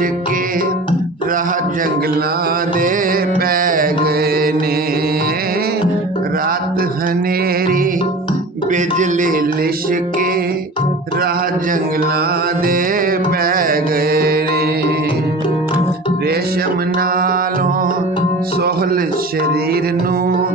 ਲਿਸ਼ਕੇ ਰਾਹ ਜੰਗਲਾਂ ਦੇ ਪੈ ਗਏ ਨੇ। ਰਾਤ ਹਨੇਰੀ, ਬਿਜਲੀ ਲਿਸ਼ ਕੇ ਰਾਹ ਜੰਗਲਾਂ ਦੇ ਪੈ ਗਏ ਨੇ। ਰੇਸ਼ਮ ਨਾਲੋਂ ਸੋਹਲ ਸਰੀਰ ਨੂੰ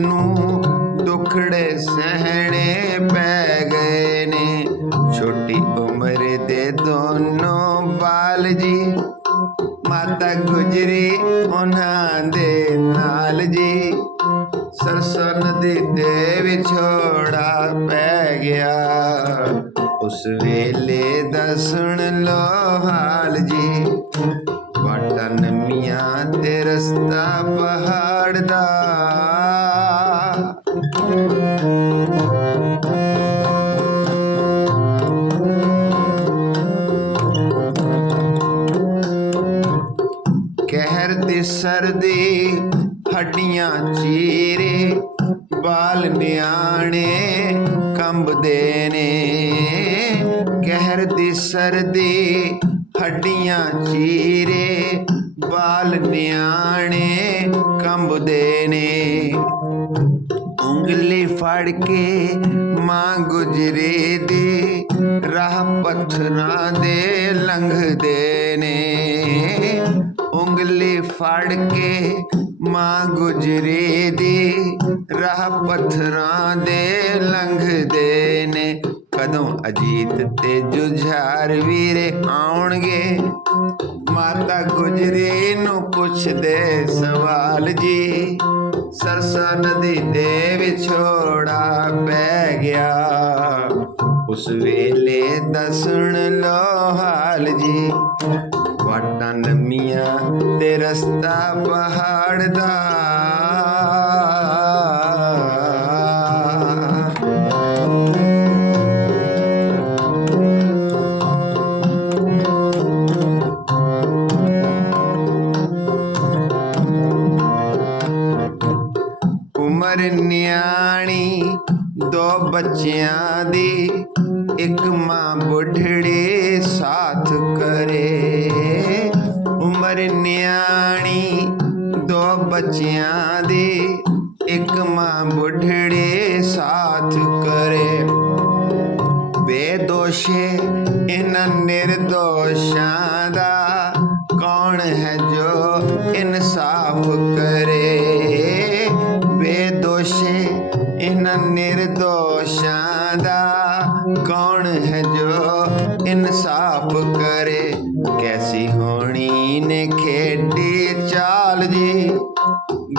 ਨੂੰ ਦੁਖੜੇ ਸਹਿਣੇ ਪੈ ਗਏ ਨੇ। ਛੋਟੀ ਉਮਰ ਦੇ ਦੋਨੋਂ ਬਾਲ ਜੀ ਮਾਤਾ ਗੁਜਰੀ ਉਹਨਾਂ ਦੇ ਨਾਲ ਜੀ ਸਰਸੋਂ ਨਦੀ ਦੇ ਵਿਛੋੜਾ ਪੈ ਗਿਆ। ਉਸ ਵੇਲੇ ਦਾ ਸੁਣ ਲੋ ਹਾਲ ਜੀ ਵਾਟਾਂ ਨਮੀਆਂ ਤੇ ਰਸਤਾ ਪਹਾੜ ਦਾ ਕਹਿਰ ਦੀ ਸਰਦੀ, ਹੱਡੀਆਂ ਚੀਰੇ, ਬਾਲ ਨਿਆਣੇ ਕੰਬਦੇ ਨੇ। ਕਹਿਰ ਦੀ ਸਰਦੀ, ਹੱਡੀਆਂ ਚੀਰੇ, ਬਾਲ ਨਿਆਣੇ ਕੰਬਦੇ ਨੇ। ਉਂਗਲੀ ਫੜ ਕੇ ਮਾਂ ਗੁਜਰੇ ਦੀ, ਰਾਹ ਪੱਥਰਾਂ ਦੇ ਲੰਘਦੇ ਨੇ। ਉਂਗਲੀ ਫੜ ਕੇ ਮਾਂ ਗੁਜਰੇ ਦੀ, ਰਾਹ ਪੱਥਰਾਂ ਦੇ ਲੰਘਦੇ ਨੇ। ਕਦੋਂ ਅਜੀਤ ਤੇ ਜੁਝਾਰ ਵੀਰੇ ਆਉਣਗੇ? ਮਾਤਾ ਗੁਜਰੀ ਨੂੰ ਪੁੱਛਦੇ ਸਵਾਲ ਜੀ, ਸਰਸਾ ਨਦੀ ਦੇ ਵਿਛੋੜਾ ਪੈ ਗਿਆ। ਉਸ ਵੇਲੇ ਦਾ ਸੁਣ ਲੋ ਹਾਲ ਜੀ ਵਾਟਾਂ ਲੰਮੀਆਂ ਤੇ ਰਸਤਾ ਪਹਾੜ ਦਾ। ਉਮਰ ਨਿਆਣੀ ਦੋ ਬੱਚਿਆਂ ਦੀ ਇੱਕ ਮਾਂ ਬੁੱਢੜੇ ਸਾਥ ਕਰੇ। ਉਮਰ ਨਿਆਣੀ ਦੋ ਬੱਚਿਆਂ ਦੀ ਇੱਕ ਮਾਂ ਬੁੱਢੜੇ ਸਾਥ ਕਰੇ। ਬੇਦੋਸ਼ੇ ਇਹਨਾਂ ਨਿਰਦੋਸ਼ਾਂ ਦਾ ਕੌਣ ਹੈ ਜੋ ਇਨਸਾਫ ਕਰੇ? ਕਰੇ, ਕੈਸੀ ਹੋਣੀ ਨੇ ਖੇਡੀ ਚਾਲ ਜੀ?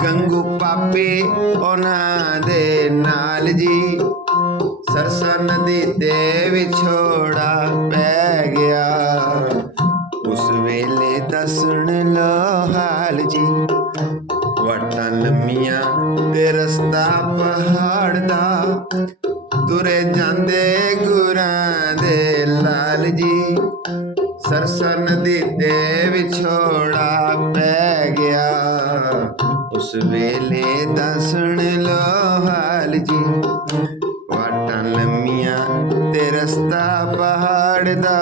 ਗੰਗੂ ਪਾਪੇ ਉਹਨਾਂ ਦੇ ਨਾਲ ਜੀ। ਸਰਸਾ ਨਦੀ ਤੇ ਵਿਛੋੜਾ ਪੈ ਗਿਆ। ਉਸ ਵੇਲੇ ਦਾ ਸੁਣ ਲੋ ਹਾਲ ਜੀ। ਵਟਾਂ ਲੰਮੀਆਂ ਤੇ ਰਸਤਾ ਪਹਾੜ ਦਾ। ਤੁਰੇ ਜਾਂਦੇ ਗੁਰਾਂ ਦੇ ਲਾਲ ਜੀ। ਸਰਸਨ ਦੀ ਤੇ ਵਿਛੋੜਾ ਪੈ ਗਿਆ। ਉਸ ਵੇਲੇ ਦਾ ਸੁਣ ਲੋ ਹਾਲ ਜੀ। ਵਾਟਾਂ ਲੰਮੀਆਂ ਤੇ ਰਸਤਾ ਪਹਾੜ ਦਾ।